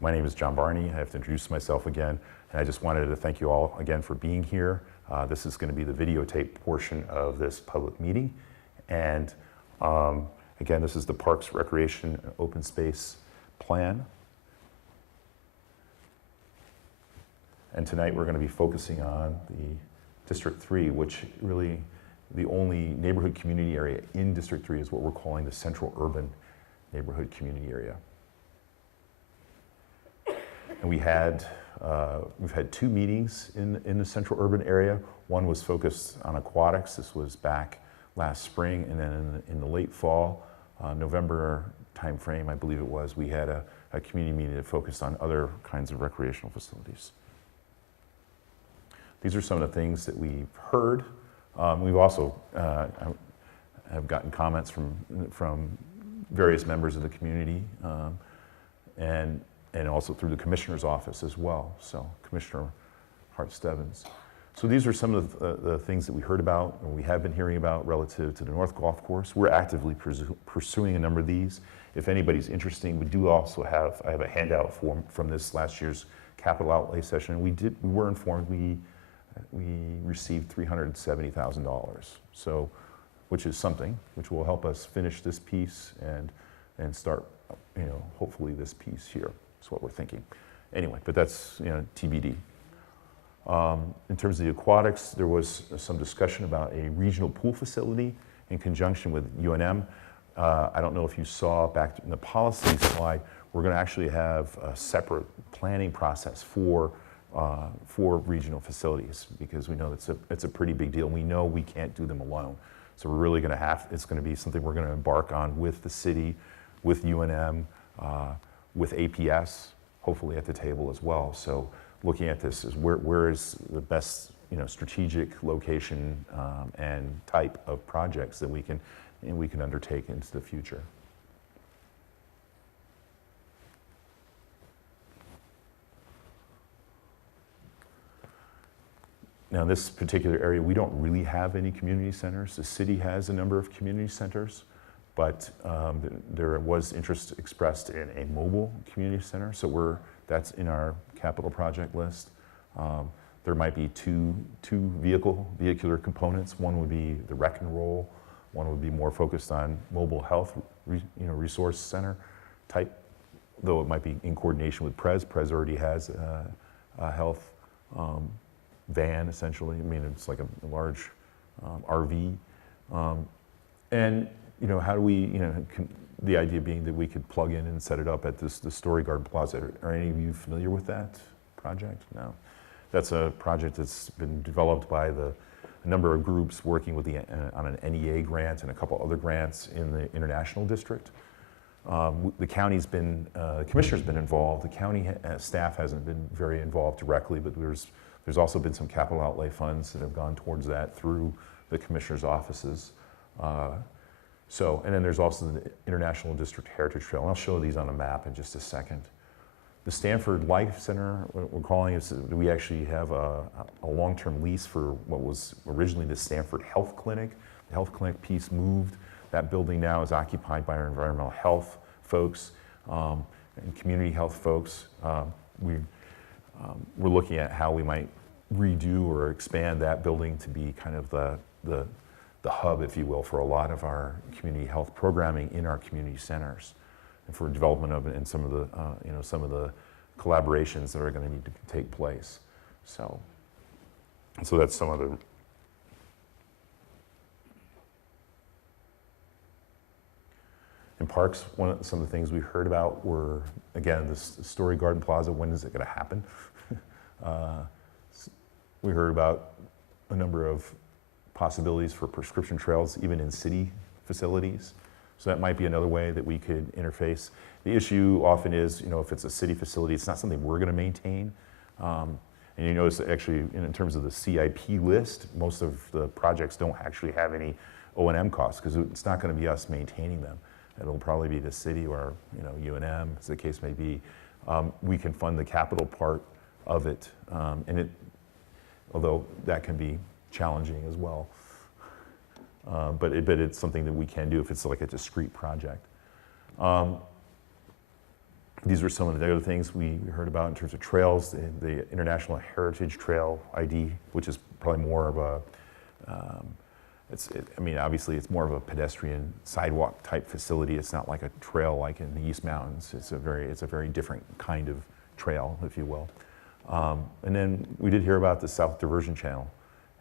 My name is John Barney. I have to introduce myself again, and I just wanted to thank you all again for being here. This is going to be the videotape portion of this public meeting, and again, this is the Parks, Recreation, and Open Space Plan. And tonight we're going to be focusing on the District 3, which really the only neighborhood community area in District 3 is what we're calling the Central Urban Neighborhood Community Area. And we've had 2 meetings in the Central Urban area. One was focused on aquatics. This was back last spring, and then in the late fall, November timeframe, I believe it was, we had a community meeting that focused on other kinds of recreational facilities. These are some of the things that we've heard. We've also have gotten comments from various members of the community, and also through the Commissioner's office as well, so Commissioner Hart-Stebbins. So these are some of the things that we heard about, and we have been hearing about relative to the North Golf Course. We're actively pursuing a number of these. If anybody's interested, we do also have, I have a handout from this last year's capital outlay session, and we were informed we received $370,000, so, which is something, which will help us finish this piece and start, hopefully this piece here. That's what we're thinking. Anyway, but that's, TBD. In terms of the aquatics, there was some discussion about a regional pool facility in conjunction with UNM. I don't know if you saw back in the policy slide, we're going to actually have a separate planning process for regional facilities, because we know it's a pretty big deal. We know we can't do them alone. So we're really going to it's going to be something we're going to embark on with the city, with UNM, with APS, hopefully at the table as well. So looking at this is where is the best strategic location and type of projects that we can undertake into the future. Now, this particular area, we don't really have any community centers. The city has a number of community centers, but there was interest expressed in a mobile community center, so that's in our capital project list. There might be two vehicular components. One would be the rec and roll. One would be more focused on mobile health, resource center type, though it might be in coordination with PRES. PRES already has a health van, essentially. I mean, it's like a large RV. And, how do we, the idea being that we could plug in and set it up at the Story Garden Plaza. Are any of you familiar with that project? No. That's a project that's been developed by a number of groups working with on an NEA grant and a couple other grants in the International District. The county's been, the commissioner's been involved. The county staff hasn't been very involved directly, but there's also been some capital outlay funds that have gone towards that through the commissioner's offices. And then there's also the International District Heritage Trail, and I'll show these on a map in just a second. The Stanford Life Center, what we're calling it, we actually have a long-term lease for what was originally the Stanford Health Clinic. The health clinic piece moved. That building now is occupied by our environmental health folks and community health folks. We're looking at how we might redo or expand that building to be kind of the hub, if you will, for a lot of our community health programming in our community centers, and for development of it and some of the collaborations that are going to need to take place. So that's some of the. In parks, some of the things we heard about were, again, this Story Garden Plaza. When is it going to happen? We heard about a number of possibilities for prescription trails, even in city facilities. So that might be another way that we could interface. The issue often is, if it's a city facility, it's not something we're going to maintain. And you notice that actually, in terms of the CIP list, most of the projects don't actually have any O&M costs, because it's not going to be us maintaining them. It'll probably be the city or UNM, as the case may be. We can fund the capital part of it, although that can be challenging as well. But it's something that we can do if it's like a discrete project. These are some of the other things we heard about in terms of trails, the International Heritage Trail ID, which is probably more of a, I mean, obviously it's more of a pedestrian sidewalk type facility. It's not like a trail like in the East Mountains. It's a very different kind of trail, if you will. And then we did hear about the South Diversion Channel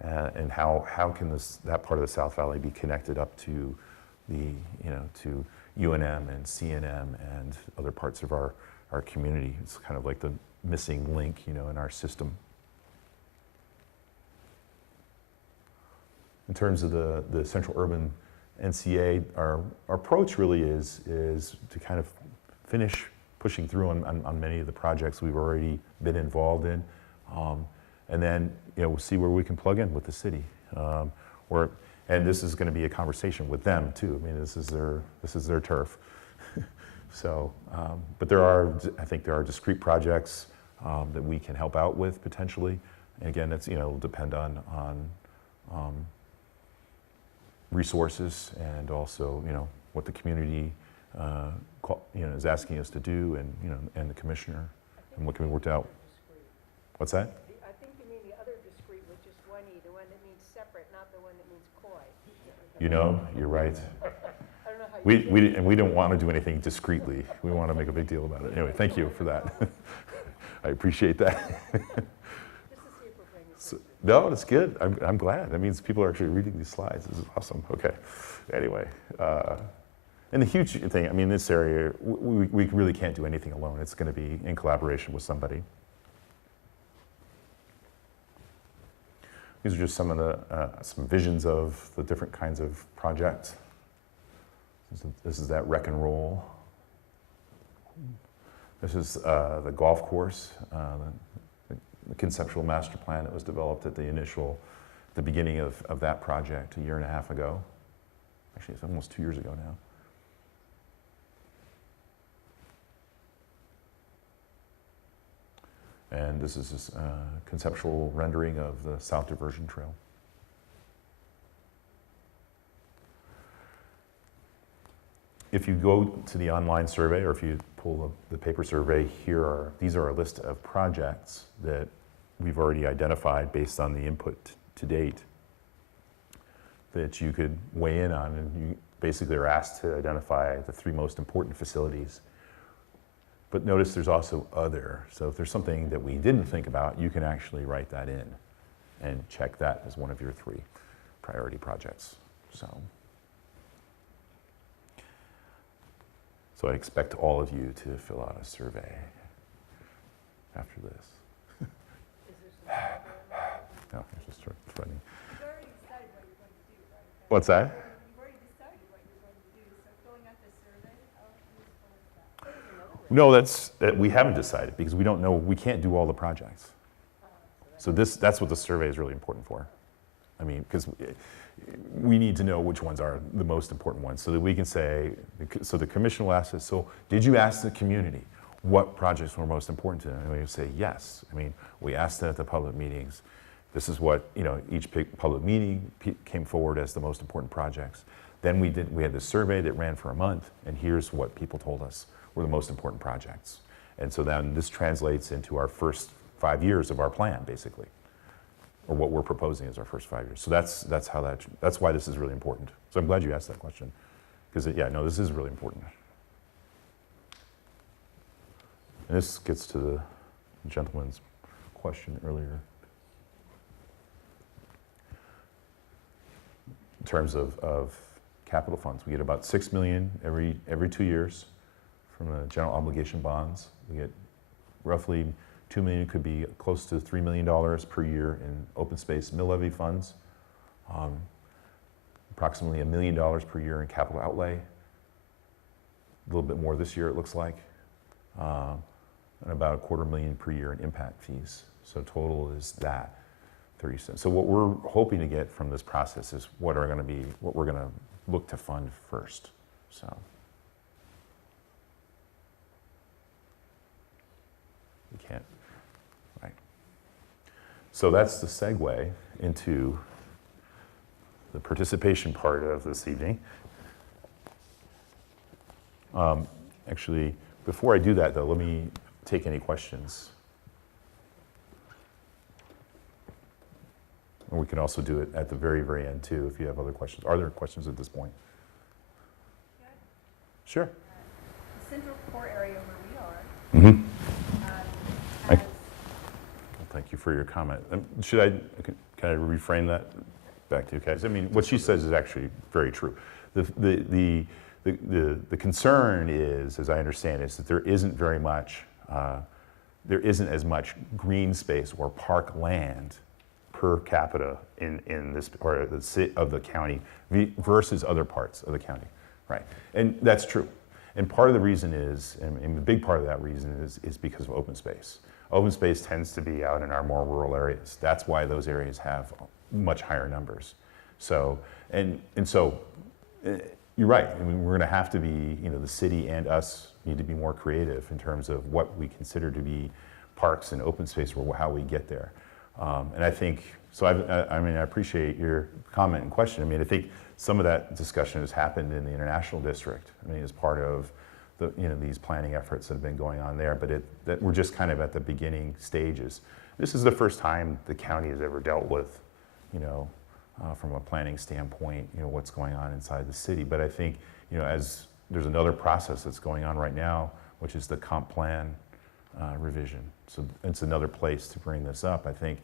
and how can that part of the South Valley be connected up to the, to UNM and CNM and other parts of our community. It's kind of like the missing link, in our system. In terms of the Central Urban NCA, our approach really is to kind of finish pushing through on many of the projects we've already been involved in, and then we'll see where we can plug in with the city. And this is going to be a conversation with them too. I mean, this is their turf. So, but I think there are discrete projects that we can help out with potentially. And again, it's it'll depend on resources and also what the community is asking us to do, and the commissioner, and what can be worked out. What's that? I think you mean the other discrete, which is 1E, the one that means separate, not the one that means coy. You're right. I don't know how We don't want to do anything discreetly. We want to make a big deal about it. Anyway, thank you for that. I appreciate that. Just to see if we're bringing So, no, it's good. I'm glad. That means people are actually reading these slides. This is awesome. Okay. Anyway, and the huge thing, I mean, this area, we really can't do anything alone. It's going to be in collaboration with somebody. These are just some of the some visions of the different kinds of projects. This is that wreck and roll. This is the golf course, the conceptual master plan that was developed at the beginning of that project a year and a half ago. Actually, it's almost 2 years ago now. And this is a conceptual rendering of the South Diversion Trail. If you go to the online survey, or if you pull the paper survey, these are a list of projects that we've already identified based on the input to date that you could weigh in on, and you basically are asked to identify the 3 most important facilities. But notice there's also other. So if there's something that we didn't think about, you can actually write that in and check that as one of your 3 priority projects. So I expect all of you to fill out a survey after this. No, it's just funny. You've already decided what you're going to do, right? What's that? You've already decided what you're going to do, so filling out the survey, how useful is that? No, we haven't decided because we don't know, we can't do all the projects. So that's what the survey is really important for. I mean, because we need to know which ones are the most important ones so that we can say, so the commission will ask us, so did you ask the community what projects were most important to them? And we would say yes. I mean, we asked them at the public meetings. This is what, each public meeting came forward as the most important projects. Then we had this survey that ran for a month, and here's what people told us were the most important projects. And so then this translates into our first 5 years of our plan, basically, or what we're proposing as our first 5 years. So that's why this is really important. So I'm glad you asked that question, because this is really important. And this gets to the gentleman's question earlier. In terms of capital funds, we get about $6 million every 2 years from the general obligation bonds. We get roughly $2 million, could be close to $3 million per year in open space mill levy funds. Approximately $1 million per year in capital outlay. A little bit more this year, it looks like. And about $250,000 per year in impact fees. So total is that, 30 cents. So what we're hoping to get from this process is what we're going to look to fund first. So. We can't, right? So that's the segue into the participation part of this evening. Actually, before I do that, though, let me take any questions. And we can also do it at the very, very end, too, if you have other questions. Are there questions at this point? Yeah. Sure. The central core area where we are, Mm-hmm. has, Well, thank you for your comment. Can I reframe that back to you guys? I mean, what she says is actually very true. The concern is, as I understand it, is that there isn't as much green space or park land per capita in this part of the county versus other parts of the county, right? And that's true. And part of the reason is, and the big part of that reason is because of open space. Open space tends to be out in our more rural areas. That's why those areas have much higher numbers. So, and so, you're right. I mean, we're going to have to be, the city and us need to be more creative in terms of what we consider to be parks and open space, or how we get there. And I think, so I appreciate your comment and question. I mean, I think some of that discussion has happened in the International District. I mean, as part of the, these planning efforts that have been going on there, but that we're just kind of at the beginning stages. This is the first time the county has ever dealt with, from a planning standpoint, what's going on inside the city. But I think, as there's another process that's going on right now, which is the comp plan revision. So it's another place to bring this up. I think,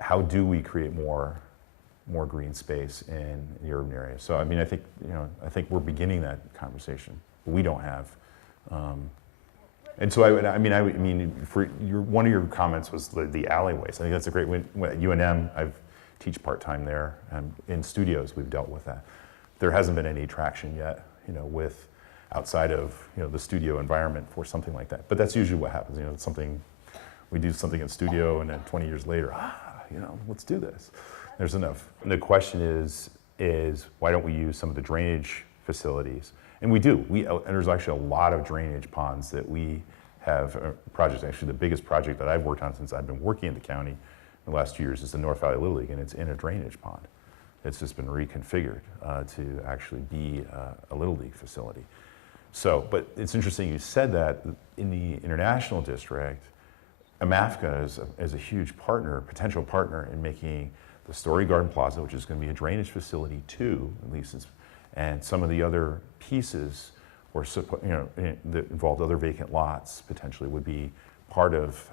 how do we create more green space in the urban area? So I mean, I think we're beginning that conversation. We don't have. And so for one of your comments was the alleyways. I think that's a great one. At UNM, I teach part-time there, and in studios we've dealt with that. There hasn't been any traction yet, with outside of the studio environment for something like that. But that's usually what happens. We do something in studio, and then 20 years later, let's do this. There's enough. And the question is why don't we use some of the drainage facilities? And we do. And there's actually a lot of drainage ponds that we have projects. Actually, the biggest project that I've worked on since I've been working in the county in the last 2 years is the North Valley Little League, and it's in a drainage pond. It's just been reconfigured to actually be a Little League facility. So, but it's interesting you said that. In the International District, AMAFCA is a huge partner, potential partner in making the Story Garden Plaza, which is going to be a drainage facility too, at least, and some of the other pieces, or that involved other vacant lots potentially, would be part of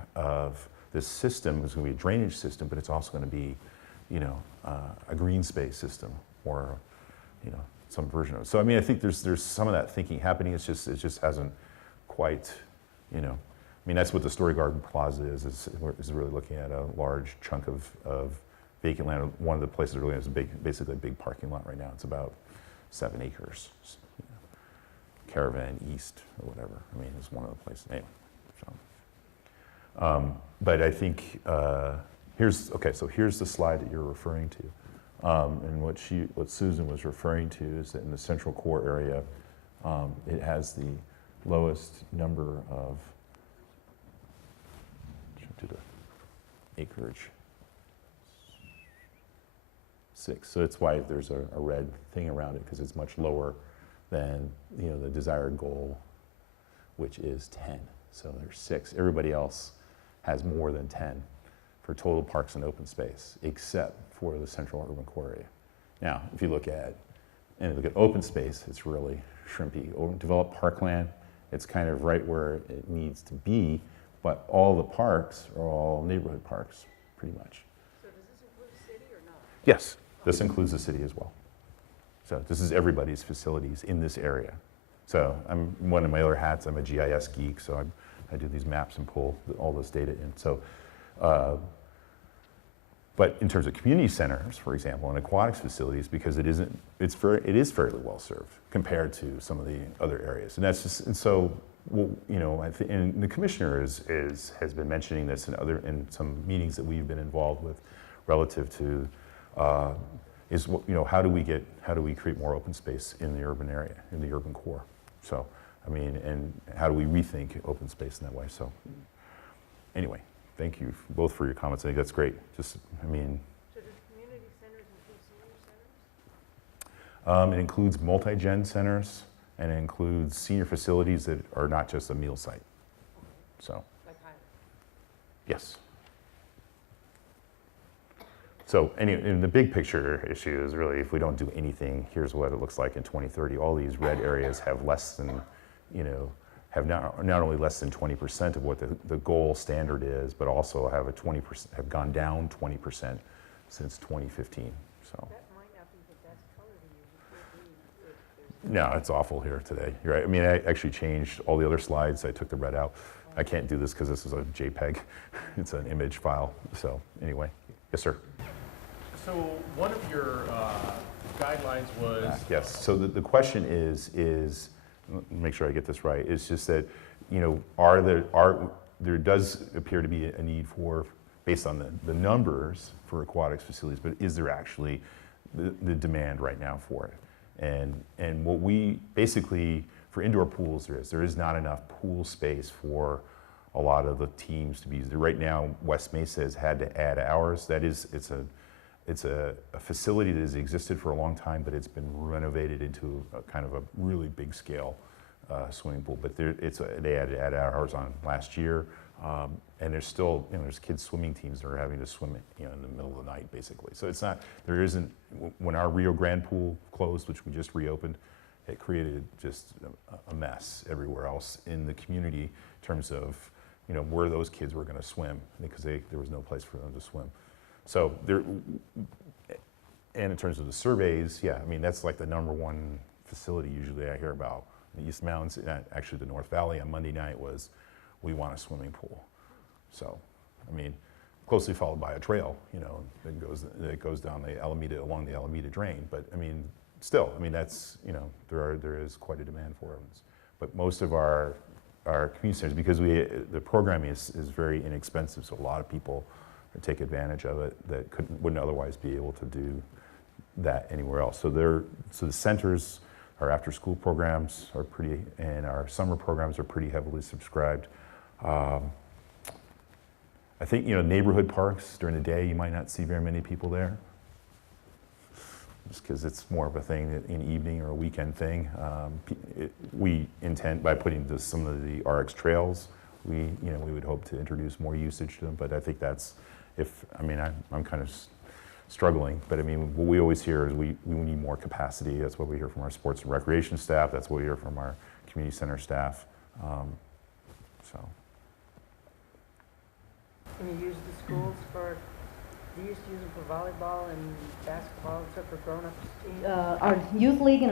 this system. It's going to be a drainage system, but it's also going to be, a green space system, or some version of it. So I mean, I think there's some of that thinking happening. It just hasn't quite, I mean, that's what the Story Garden Plaza is really looking at a large chunk of vacant land. One of the places really has basically a big parking lot right now. It's about 7 acres. Caravan East or whatever. I mean, it's one of the places. Anyway, so, but I think here's the slide that you're referring to, and what Susan was referring to is that in the central core area, it has the lowest number of to the acreage. 6. So that's why there's a red thing around it, because it's much lower than the desired goal, which is 10. So there's 6. Everybody else has more than 10 for total parks and open space, except for the central urban core area. Now, if you look at open space, it's really shrimpy. Developed parkland, it's kind of right where it needs to be, but all the parks are all neighborhood parks, pretty much. So does this include the city or not? Yes, this includes the city as well. So this is everybody's facilities in this area. So one of my other hats, I'm a GIS geek, so I do these maps and pull all this data in. So, but in terms of community centers, for example, and aquatics facilities, because it is fairly well served compared to some of the other areas, and that's just, and so, well, I think, and the commissioner has been mentioning this in some meetings that we've been involved with, relative to how do we create more open space in the urban area, in the urban core. So I mean, and how do we rethink open space in that way? So anyway, thank you both for your comments. I think that's great. So does community centers include senior It includes multi-gen centers, and it includes senior facilities that are not just a meal site. So, Like Highland. yes. So, in the big picture issue is really, if we don't do anything, here's what it looks like in 2030. All these red areas have less than, have not only less than 20% of what the goal standard is, but also have have gone down 20% since 2015. So. That might not be the best color to use. It could be if there's No, it's awful here today. You're right. I mean, I actually changed all the other slides. I took the red out. I can't do this because this is a JPEG. It's an image file. So anyway, yes, sir. So one of your guidelines was Yes. So the question is, let me make sure I get this right. It's just that, there does appear to be a need for, based on the numbers for aquatics facilities, but is there actually the demand right now for it? And what we basically, for indoor pools, there is not enough pool space for a lot of the teams to be used. Right now, West Mesa has had to add hours. It's a facility that has existed for a long time, but it's been renovated into a kind of a really big scale swimming pool. But they added hours on last year, and there's still, there's kids swimming teams that are having to swim in the middle of the night, basically. So there isn't, when our Rio Grande pool closed, which we just reopened, it created just a mess everywhere else in the community in terms of, where those kids were gonna swim, because there was no place for them to swim. So and in terms of the surveys, yeah, I mean, that's like the number one facility usually I hear about. The East Mountains, actually the North Valley on Monday night was, we want a swimming pool. So, I mean, closely followed by a trail, that goes down along the Alameda Drain. But I mean, still, I mean, that's, there is quite a demand for it. But most of our community centers, because the programming is very inexpensive, so a lot of people take advantage of it that wouldn't otherwise be able to do that anywhere else. So the centers, our after-school programs are and our summer programs are pretty heavily subscribed. I think, neighborhood parks during the day, you might not see very many people there, just because it's more of a thing in evening or a weekend thing. We intend, by putting some of the RX trails, we would hope to introduce more usage to them, but I think that's, I'm kind of struggling, but I mean, what we always hear is we need more capacity. That's what we hear from our sports and recreation staff. That's what we hear from our community center staff. So. Can you use the schools do you used to use them for volleyball and basketball and stuff for grown-ups teams? Our youth league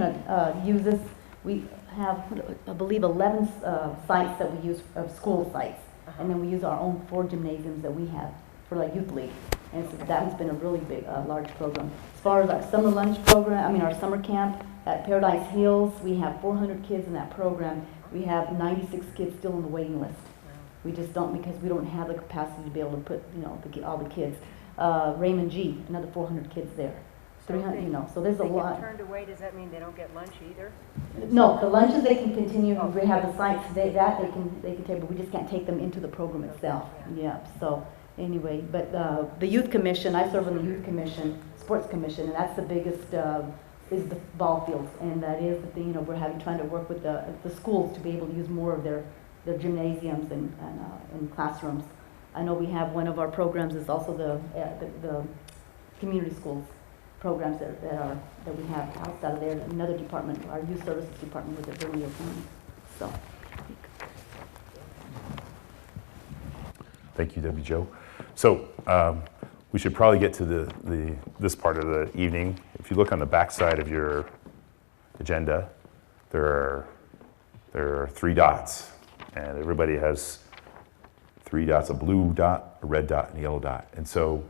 uses, we have, I believe, 11 sites that we use, school sites. And then we use our own 4 gymnasiums that we have for like youth league. And so that has been a really big, large program. As far as our summer lunch program, our summer camp at Paradise Hills, we have 400 kids in that program. We have 96 kids still on the waiting list. We just don't, because we don't have the capacity to be able to put, all the kids. Raymond G, another 400 kids there. So 300, so there's a lot. If they get turned away, does that mean they don't get lunch either? No, the lunches they can continue. We have the sites they can take, but we just can't take them into the program itself. Yeah. So anyway, but the youth commission, I serve on the youth commission, sports commission, and that's the biggest is the ball fields, and that is the thing. We're trying to work with the schools to be able to use more of their gymnasiums and classrooms. I know we have one of our programs is also the community schools programs that we have outside of there. Another department, our youth services department, with the Vermillion County. So. Thank you, Debbie Jo. So we should probably get to this part of the evening. If you look on the back side of your agenda, there are 3 dots, and everybody has 3 dots: a blue dot, a red dot, and a yellow dot. And so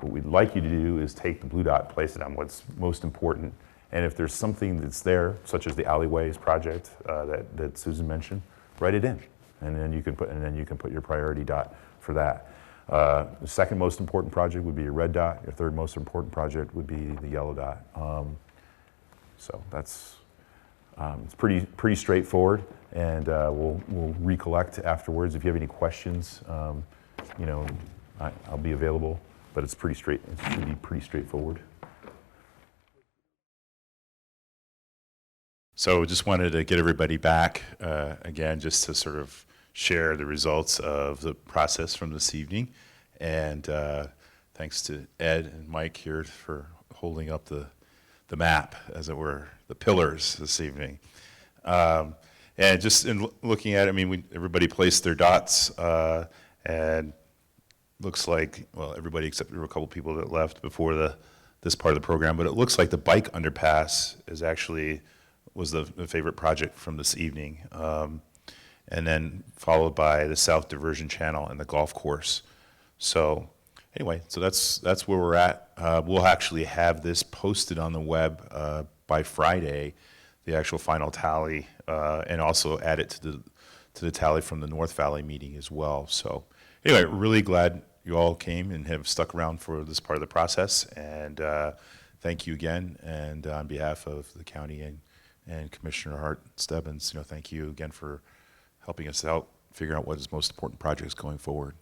what we'd like you to do is take the blue dot, place it on what's most important, and if there's something that's there, such as the alleyways project that Susan mentioned, write it in, and then you can put your priority dot for that. The second most important project would be your red dot. Your third most important project would be the yellow dot. So that's it's pretty straightforward, and we'll recollect afterwards. If you have any questions, I'll be available. But it should be pretty straightforward. So just wanted to get everybody back again, just to sort of share the results of the process from this evening. And thanks to Ed and Mike here for holding up the map, as it were, the pillars this evening. And just in looking at it, I mean, everybody placed their dots, and looks like, well, everybody except there were a couple people that left before this part of the program, but it looks like the bike underpass was the favorite project from this evening. And then followed by the South Diversion Channel and the golf course. So anyway, so that's where we're at. We'll actually have this posted on the web by Friday, the actual final tally, and also add it to the tally from the North Valley meeting as well. So anyway, really glad you all came and have stuck around for this part of the process. And thank you again. And on behalf of the county and Commissioner Hart Stebbins, thank you again for helping us out, figuring out what is most important projects going forward.